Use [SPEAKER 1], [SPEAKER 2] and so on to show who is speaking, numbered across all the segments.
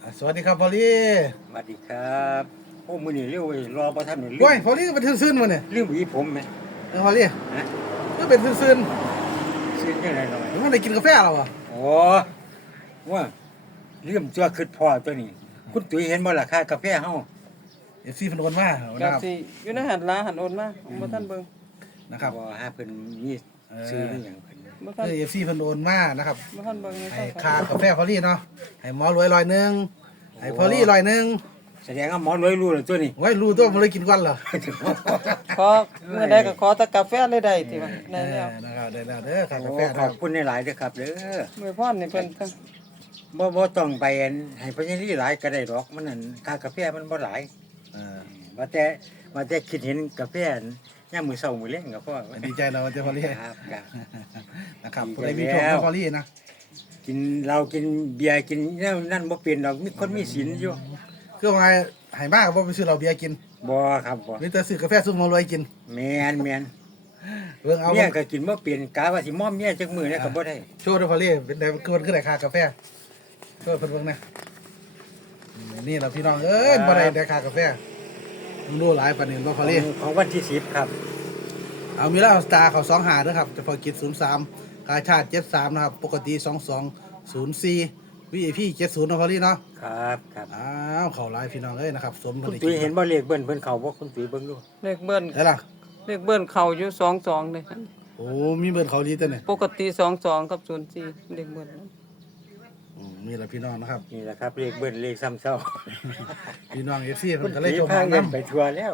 [SPEAKER 1] สวัสดีครับพอลี่
[SPEAKER 2] สวัสดีครับโอ้มือนี่เร็วเว้ยรอประท่านหนึ่ง
[SPEAKER 1] โอ้ยพอลี่ก็เป็นซื่นๆมาเนี่ย
[SPEAKER 2] ลืมหวีผมไหม
[SPEAKER 1] พอลี่
[SPEAKER 2] ฮะ
[SPEAKER 1] ก็เป็นซื่น
[SPEAKER 2] ซื้อยังไงหน่อย
[SPEAKER 1] ๆหรือว่าได้กินกาแฟหรอวะ
[SPEAKER 2] โอ้ว่าลืมตัวขึ้นพ่อตัวนี้คุณตุ๋ยเห็นบ่ล่ะค่ากาแฟเฮา
[SPEAKER 1] FC เพิ่นโอนมานะ
[SPEAKER 3] กับ
[SPEAKER 1] ครับ
[SPEAKER 3] สิอยู่ในหันลาหันโอนมาบ่ทันเบิ่ง
[SPEAKER 1] นะครับ
[SPEAKER 2] บ่หาเพิ่นมีซื้อหรือหยังเพิ่น
[SPEAKER 3] บ่ทัน
[SPEAKER 1] FC เพิ่นโอนมานะครับ
[SPEAKER 3] บ่ทันเบิ่งใน
[SPEAKER 1] ให้
[SPEAKER 3] โทรศัพท์
[SPEAKER 1] ค่ากาแฟพอลี่เนาะให้หมอรวย100นึงให้พอลี่100นึง
[SPEAKER 2] แสดงว่าหมอรวยรู้แล้วตัวนี้
[SPEAKER 1] โอ้ยรู้ตัวบ่เลยกินก่อนเหรอ
[SPEAKER 3] ขอเมื่อใดก็ขอแต่กาแฟเลยได้ติว่าได้แล้ว
[SPEAKER 1] นะครับได้แล้วเด้อค่ากา
[SPEAKER 2] โอ้
[SPEAKER 1] แฟ
[SPEAKER 2] ขอบคุณหลายๆเด้อครับเด้อ
[SPEAKER 3] มื้อพรนี่เพิ่นก็
[SPEAKER 2] บ่ต้องไปอันให้เพิ่นนี่หลายก็ได้ดอกมันนั่นค่ากาแฟมันบ่หลาย
[SPEAKER 1] เออ
[SPEAKER 2] ว่าแต่คิดเห็นกาแฟยามมื้อเช้ามื้อแลงก็พอ
[SPEAKER 1] ดีใจเราเจ้าพอลี่
[SPEAKER 2] ครับครับ
[SPEAKER 1] นะครับ
[SPEAKER 2] ดีใจ
[SPEAKER 1] ผู้ใดมีโชค
[SPEAKER 2] แล้ว
[SPEAKER 1] พอลี่นะ
[SPEAKER 2] กินเรากินเบียร์กินนั่นบ่เป็นดอกมีคนมีศีลอยู่
[SPEAKER 1] คือว่าไงให้มากบ่ไปซื้อเหล้าเบียร์กิน
[SPEAKER 2] บ่ครับบ่
[SPEAKER 1] มีแต่ซื้อกาแฟซุปหมอรวยกิน
[SPEAKER 2] แม่น
[SPEAKER 1] เบิ่งเอา
[SPEAKER 2] เมียก็กินบ่เป็นกะว่าสิมอมเมียจักมื้อเนี่ยก็บ่ได้
[SPEAKER 1] โชว์ด้วยพอลี่เป็นไดเกินขึ้นได้ค่ากาแฟโชว์เพิ่นเบิ่งนะนี่ล่ะพี่น้องเอ้ยบ่ได้ได้ค่ากาแฟมึงดูหลายปานนี้บ่พอลี่
[SPEAKER 2] ของวันที่10ครับ
[SPEAKER 1] เอามีแล้วสตาร์เขา25เด้อครับเฉพาะกิจ03กาชาติ73นะครับปกติ2204 VIP 70นะพอลี่เนาะ
[SPEAKER 2] ครับครับ
[SPEAKER 1] อ้าวเข้าหลายพี่น้องเอ้ยนะครับสม
[SPEAKER 2] คุณ
[SPEAKER 1] ได้
[SPEAKER 2] ตุ้ยเห็นบ่เลขเบิ้นเพิ่นเข้าบ่คุณตุ้ยเบิ่งดู
[SPEAKER 3] เลขเบิ้น
[SPEAKER 1] ได้ล่ะ
[SPEAKER 3] เลขเบิ้นเข้าอยู่22เด้
[SPEAKER 1] โอ้มีเบิ่นเขาดีแต่เนี่ย
[SPEAKER 3] ปกติ22กับ04เลขเบิ้น
[SPEAKER 1] มีล่ะพี่น้องนะครับ
[SPEAKER 2] นี่แหละครับเลขเบิ้นเลขซ้ำเช้า
[SPEAKER 1] พี่น้อง FC
[SPEAKER 2] คุ
[SPEAKER 1] เพิ่
[SPEAKER 2] ณ
[SPEAKER 1] นก็
[SPEAKER 2] ตุ้
[SPEAKER 1] เลย
[SPEAKER 2] ย
[SPEAKER 1] โชม
[SPEAKER 2] พา
[SPEAKER 1] หา
[SPEAKER 2] เงิน
[SPEAKER 1] นำ
[SPEAKER 2] ไปทัวร์แล้ว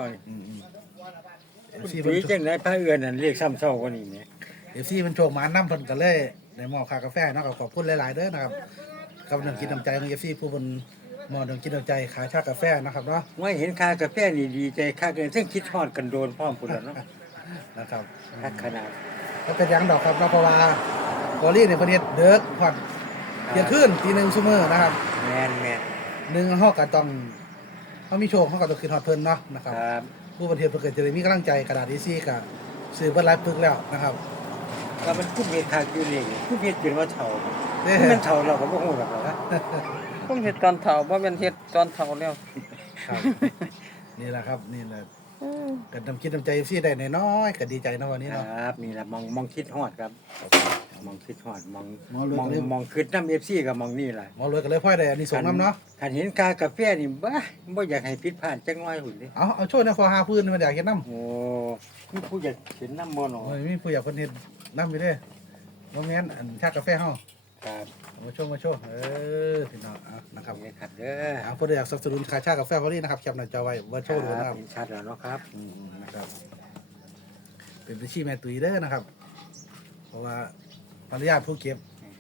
[SPEAKER 1] FC
[SPEAKER 2] ตุ้
[SPEAKER 1] เพิ่
[SPEAKER 2] ย
[SPEAKER 1] น
[SPEAKER 2] จังได๋พาเอื้อนนั่นเลขซ้ำเช้ากว่านี้แหม
[SPEAKER 1] FC เพิ่นโชคหมานำเพิ่นก็เลยได้มอบค่ากาแฟเนาะก็ขอบคุณหลายๆเด้อนะครับกับน้ำกินน้ำใจของ FC ผู้เพิ่นมอบน้ำกินน้ำใจขายชากาแฟนะครับเนาะ
[SPEAKER 2] ว่าเห็นค่ากาแฟนี่ดีใจค่าเกินซึ่งคิดฮอดกันโดนพร้อมพุ่นแล้วเนาะ
[SPEAKER 1] นะครับ
[SPEAKER 2] คักขนาด
[SPEAKER 1] ก็เป็นหยังดอกครับเนาะเพราะว่าบอลี่ในประเทศเด็กพอดเที่ยงคืนตีหนึ่งซุมื้อนะครับ
[SPEAKER 2] แม่น
[SPEAKER 1] หนึ่งเฮาก็ต้องเฮามีโชคเฮาก็ต้องคิดฮอดเพิ่นเนาะนะครับ
[SPEAKER 2] ครับ
[SPEAKER 1] ผู้ประเทศเพิ่นก็จะได้มีกำลังใจกระดาษ A4 ก็ซื้อเบิดหลายปึกแล้วนะครับ
[SPEAKER 2] ก็มันคุ้มเฮ็ดคักอยู่นี่คุ้มเฮ็ดจนว่าเฒ่า
[SPEAKER 1] เด้
[SPEAKER 2] มันเฒ่าเราก็บ่ฮู้หรอกว่า
[SPEAKER 3] ผมเฮ็ดตอนเฒ่าบ่แม่นเฮ็ดตอนเฒ่าแล้ว
[SPEAKER 1] ครับนี่แหละครับนี่แหละก็นำคิดนำใจซี่ได้น้อยๆก็ดีใจเนาะวันนี้
[SPEAKER 2] ค
[SPEAKER 1] เนาะ
[SPEAKER 2] รับนี่ล่ะมองคิดฮอดครับมองคิดฮอดมอง
[SPEAKER 1] มองรวย
[SPEAKER 2] มอง
[SPEAKER 1] ก็เลย
[SPEAKER 2] มองคิดนำ FC ก็มองนี่ล่ะ
[SPEAKER 1] หมอรวยก็เลยพ่อยได้อันนี้ส่งส์นำเนาะ
[SPEAKER 2] คันเห็นค่ากาแฟนี่บ่อยากให้ผิดพลาดจักหน่อยหุ่นเด้
[SPEAKER 1] เอาโชว์นะขอหาพื้นมันอยากเฮ็ดนำ
[SPEAKER 2] โอ้มีผู้อยากเห็นน้ำบ่เนาะ
[SPEAKER 1] โอ้ยมีผู้อยากเพิ่นเฮ็ดนำไปเด้บ่แม่นอันชากาแฟเฮา
[SPEAKER 2] ครับ
[SPEAKER 1] มาโชว์พี่น้องนะครับ
[SPEAKER 2] นี่ครับเด้อ
[SPEAKER 1] ผู้ใดอยากสนับสนุนคาชากาแฟพอลี่นะครับแคปหน้าจอไว้ว่าโชว์ดูนะครับ
[SPEAKER 2] เห็นชัดแล้วเนาะครับ
[SPEAKER 1] นะครับเป็นบัญชีแม่ตุ้ยเด้อนะครับ เพราะว่าภรรยาผู้เก็บ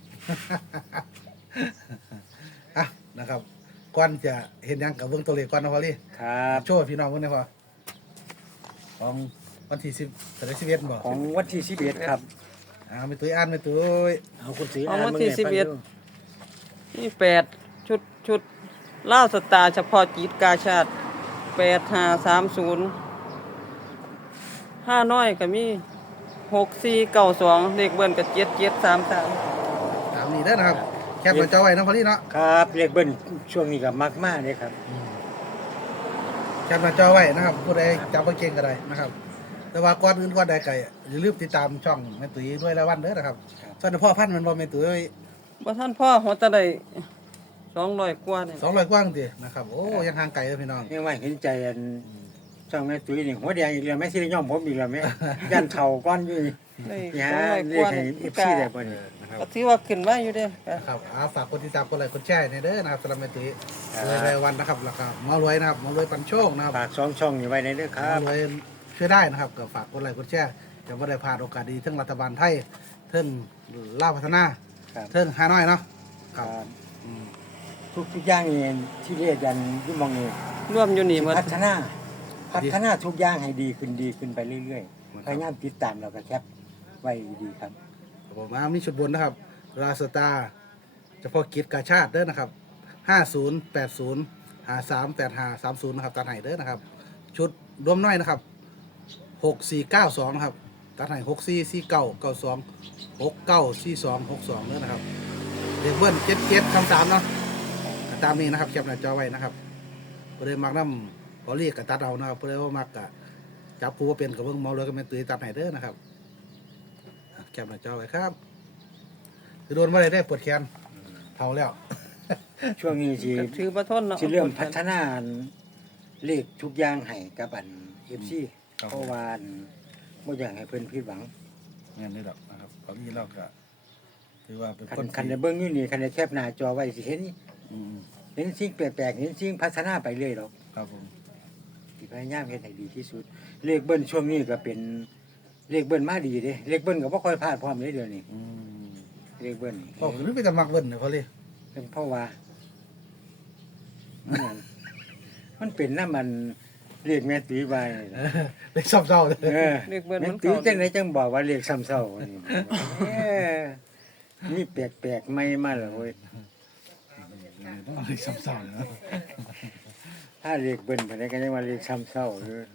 [SPEAKER 1] อ่ะนะครับก่อนจะเห็นยังกับเบื้องตัวเลขก่อนนะพอลี่
[SPEAKER 2] ครับ
[SPEAKER 1] โชว์พี่น้องเพิ่นได้พอของวันที่10 11บ่
[SPEAKER 2] ของวันที่11ครับ
[SPEAKER 1] แม่ตุ้ยอ่านแม่ตุ้ย
[SPEAKER 2] เอาคุณสี
[SPEAKER 3] ของวัน
[SPEAKER 2] มึง
[SPEAKER 3] ที่
[SPEAKER 2] เนี่ยไปดู
[SPEAKER 3] นี่ชุดลาวสตาร์เฉพาะกิจกาชาติ8530 5น้อยก็มี6492เลขเบิ้นก็7733
[SPEAKER 1] ตามนี้เด้อนะครับแคปหน้าจอไว้นะพอลี่เนาะ
[SPEAKER 2] ครับเรียกเบิ้นช่วงนี้ก็มักมากเลยครับ
[SPEAKER 1] แคปหน้าจอไว้นะครับผู้ใดจำบ่เก่งก็ได้นะครับ แต่ว่าก่อนอื่นก่อนใดก็อย่าลืมติดตามช่องแม่ตุ้ยด้วยละวันเด้อนะครับส่วนพ่อพันธุ์มันบ่แม่ตุ้ย
[SPEAKER 3] บ่ทันพ่อหัวตะได้200กว่านี่
[SPEAKER 1] 200กว่าจังซี่นะครับโอ้ยังห่างไกลเด้อพี่น้อง
[SPEAKER 2] ยังว่าเห็นใจอันช่างแม่ตุ้ยนี่หัวแดงอีกแล้วแม่สิได้ย่อมผมอีกแล้วแม่ยันเฒ่าก้อนอยู่นี่
[SPEAKER 3] ได้
[SPEAKER 2] นี่ฮะ
[SPEAKER 3] 200
[SPEAKER 2] เรี
[SPEAKER 3] ก
[SPEAKER 2] ยก
[SPEAKER 3] ว่า
[SPEAKER 2] ให้
[SPEAKER 3] นี่
[SPEAKER 2] FC ได้บ่นี่
[SPEAKER 1] นะครับ
[SPEAKER 3] ก็ถือว่าขึ้นมาอยู่เด้
[SPEAKER 1] ครับฝากกดติดตามกดไลค์กดแชร์ในเด้อนะครับสำหรับแม่ตุ้ยรวยรายวันนะครับแล้วก็หมารวยนะครับหมารวยปันโชคนะครับ
[SPEAKER 2] ฝาก2ช่องอยู่ไว้ในเด้อค
[SPEAKER 1] ห
[SPEAKER 2] รั
[SPEAKER 1] มา
[SPEAKER 2] บ
[SPEAKER 1] รวยช่วยได้นะครับก็ฝากกดไลค์กดแชร์จะบ่ได้พลาดโอกาสดีทั้งรัฐบาลไทยทั้งลาวพัฒนา
[SPEAKER 2] ครับ
[SPEAKER 1] ทั้งฮานอยเนาะค
[SPEAKER 2] ค
[SPEAKER 1] รั
[SPEAKER 2] รั
[SPEAKER 1] บบ อืม
[SPEAKER 2] ทุกอย่างนี่ที่เรียกกันที่มองนี่
[SPEAKER 3] รวมอยู่นี่หมด
[SPEAKER 2] พัฒนาทุกอย่างให้ดีขึ้นไปเรื่อยๆพยายามติดตามเราก็แคปไว้ดีครับ
[SPEAKER 1] ผมมามีชุดบนนะครับราสตาเฉพาะกิจกาชาติเด้อนะครับ5080 538530นะครับตัดให้เด้อนะครับชุดรวมน้อยนะครับ6492นะครับตัดให้644992 694262เด้อนะครับเด็กเบิ้ล77คำ3เนาะตามนี้นะครับแคปหน้าจอไว้นะครับเพื่อมักน้ำพอลี่กับตัดเอานะครับเพื่อว่ามักกะจับคู่ว่าเป็นกับเบิ่งเมาเลยก็เป็นตุ้ยตัดไหนเด้อนะครับแคปหน้าจอไว้ครับคือโดนมาได้ปวดแขนเท่าแล้ว
[SPEAKER 2] ช่วงนี้สิ
[SPEAKER 3] ก็ถือบ่ทนเนาะ
[SPEAKER 2] สิเริ่มพัฒนาเลขทุกอย่างให้กับอัน FC
[SPEAKER 1] ครับ
[SPEAKER 2] เพราะว่าอันบ่อยากให้เพิ่นผิดหวัง
[SPEAKER 1] เงี้ยนี่ดอกนะครับพอลี่เราก็ถือว่าเป็น
[SPEAKER 2] คั
[SPEAKER 1] คน
[SPEAKER 2] นคันได้เบิ่งอยู่นี่คันได้แคปหน้าจอไว้สิเห็น
[SPEAKER 1] อืม
[SPEAKER 2] เห็นสิ่งแปลกๆเห็นสิ่งพัฒนาไปเรื่อยดอก
[SPEAKER 1] ครับผม
[SPEAKER 2] สิพยายามเฮ็ดให้ดีที่สุด เลขเบิ้ลช่วงนี้ก็เป็นเลขเบิ้ลมาดีเด้เลขเบิ้ลก็บ่ค่อยพลาดพร้อมเลยเดี๋ยวนี้
[SPEAKER 1] อืม
[SPEAKER 2] เลขเบิ้ลนี่
[SPEAKER 1] ก็คือไม่จะมักเบิ่นเนี่ยพอลี่
[SPEAKER 2] เป็นเพราะว่ามันเป็นน้ำมันเลขแม่ตีไว้
[SPEAKER 1] เล็กชอบเศร้าเลย
[SPEAKER 2] เออ
[SPEAKER 3] เลขเบิ้ล
[SPEAKER 2] แม่
[SPEAKER 3] มัน
[SPEAKER 2] ตี
[SPEAKER 3] เก่า
[SPEAKER 2] จังไหนจังบอกว่าเลขซ้ำเศร้านี่นี่แปลกๆใหม่มาแล้วเว้ย
[SPEAKER 1] ต้องเล็กชอบเศร้าเลยนะ
[SPEAKER 2] ถ้าเลขเบิ้ลปานใดก็ยังว่าเลขซ้ำเศร้าเด้อ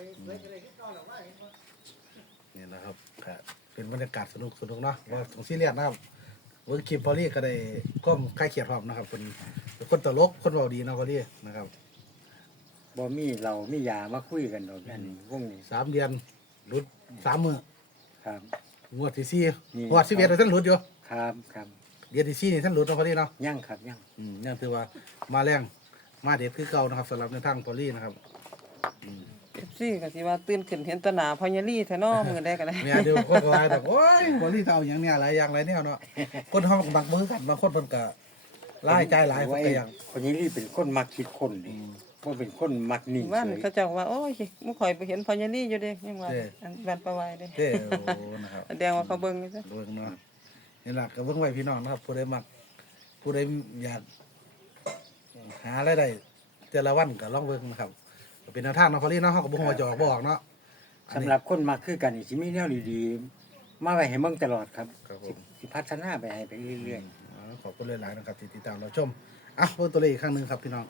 [SPEAKER 1] นี่นะครับก็เป็นบรรยากาศสนุกเนาะว่าของซีเรียสนะครับเวิร์คคิมพอลี่ก็ได้ก้มใกล้เคียดพร้อมนะครับเป็นคนตลกคนเบาดีนะพอลี่นะครับ
[SPEAKER 2] บ่มีเรามียามาคุยกันดอกอันนี้วงนี้
[SPEAKER 1] 3 เดือนรุด3 มื้อ
[SPEAKER 2] ครับ
[SPEAKER 1] งวดที่
[SPEAKER 2] นี่
[SPEAKER 1] 4งวด11ท่านรุดอยู่
[SPEAKER 2] ครับครับ
[SPEAKER 1] เดือนที่4นี่ท่านรุดเนาะพอลี่เนาะ
[SPEAKER 2] ยังครับยัง
[SPEAKER 1] นี่ถือว่ามาแรงมาเด็ดคือเก่านะครับสำหรับในทางพอลี่นะครับ
[SPEAKER 3] FC ก็สิว่าตื่นขึ้นเห็นแตหน้าพญาลีแท้เนาะมื้อใดก็ได้
[SPEAKER 1] เนี่ยเดี๋ยวคนก็ว่าแต่โอ้ยพอลี่เอาอย่างเนี้ยหลายอย่างหลายแนวเนาะคนเฮาบักมือกันบางคนเพิ่นก็หลายใจหลายคนก็อย่าง
[SPEAKER 2] คนนี้รีเป็นคนมักคิดคนนี่บ่เป็นคนมักนิ่ง
[SPEAKER 3] ว่า
[SPEAKER 2] เฉย
[SPEAKER 3] เขาเจ้าว่าโอ้ยมื้อข่อยไปเห็นพญาลีอยู่เด้ยังว่าอันบ้านประวายเด้
[SPEAKER 1] เด้อโอ้นะครับ
[SPEAKER 3] แสดงว่าเขาเบิ่งอยู่ซะ
[SPEAKER 1] เบิ่งเนาะนี่แหละก็เบิ่งไว้พี่น้องนะครับผู้ใดมักผู้ใดอยากหารายได้แต่ละวันก็ลองเบิ่งนะครับก็เป็นแนวทางเนาะพอลี่เนาะเฮาก็บ่ฮู้ว่าจะออกบ่ออกเนาะ
[SPEAKER 2] สำหรับคนมักคือกันนี่สิมีแนวดีๆมาไว้ให้เบิ่งตลอดครับ
[SPEAKER 1] ครับผม
[SPEAKER 2] สิพัฒนาไปให้ไปเรื่อย
[SPEAKER 1] ขอบคุณหลายๆนะครับที่ติดตามเราชมอ่ะเบิ่งตัวเลขอีกครั้งหนึงครับพี่น้อง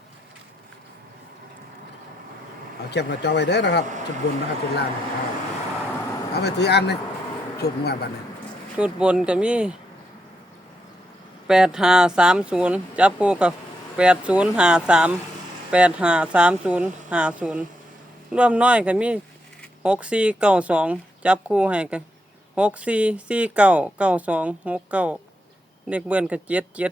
[SPEAKER 1] เอาเก็บมาจอไว้เด้อนะครับจุดบนนะครับจุดล่างนะครับเอาไปตุ้ยอันนี่จุดมาบัดนี้
[SPEAKER 3] ชุดบนก็มี8530จับคู่กับ8053 853050รวมน้อยก็มี6492จับคู่ให้ก็64499269เด็กเบิ้นก็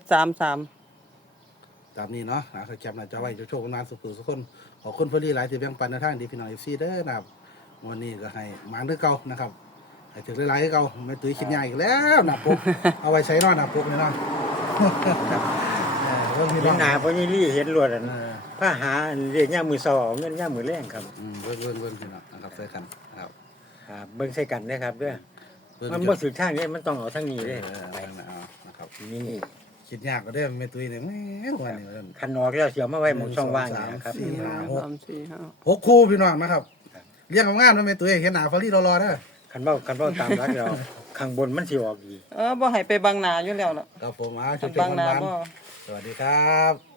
[SPEAKER 3] 7733
[SPEAKER 1] ตามนี้เนาะเขาแคปหน้าจอไว้จะโชคกันมาสุขสุขคนขอบคุณพอลี่หลายที่แบ่งปันในทางดีพี่น้อง FC เด้อนะครับวันนี้ก็ให้หมานคือเก่านะครับให้ถึงหลายๆคือเก่าไม่ตุ้ยคิดยากอีกแล้วนะปุ๊กเอาไว้ใช้นอนนะปุ๊กนี่เนาะเรื่อง
[SPEAKER 2] ๆ
[SPEAKER 1] พี่
[SPEAKER 2] เห็
[SPEAKER 1] น้อน ง
[SPEAKER 2] หน้าเพราะนี่รีเห็นรวดอัน
[SPEAKER 1] เออ
[SPEAKER 2] ผ้าหาเรียกย่ามมือเช้าเอาเงินย่ามมือแรงครับ
[SPEAKER 1] เบิ่งพี่น้องนะครับใส่กันครับ
[SPEAKER 2] ครับเบิ่งใส่กันเด้อครับเด้อ
[SPEAKER 1] เบิ่ง
[SPEAKER 2] มันบ่สุดทางนี้มันต้องเอาทางนี้เด้อ
[SPEAKER 1] ไปนะครับ
[SPEAKER 2] นี่
[SPEAKER 1] คิดยากก็ได้ไม่ตุ้ยเนี่ยแหม่วันนี้
[SPEAKER 2] คันออกแล้วเสียมาไว้หมองช่องว่างนี่นะครับ
[SPEAKER 1] สี่ห้าหก
[SPEAKER 3] 3 4
[SPEAKER 1] 6คู่พี่น้องนะครับเรียกงามๆนะไม่ตุ้ยเห็นหน้าฟอรี่รอๆเด้อ
[SPEAKER 2] คันเว้าตามรักเราข้างบนมันสิออกอีก
[SPEAKER 3] 5บ่ให้ไปบังหน้าอยู่แล้วล่ะ
[SPEAKER 1] ครับผมชุด
[SPEAKER 3] บังหน้าบ่
[SPEAKER 1] สวัสดีครับ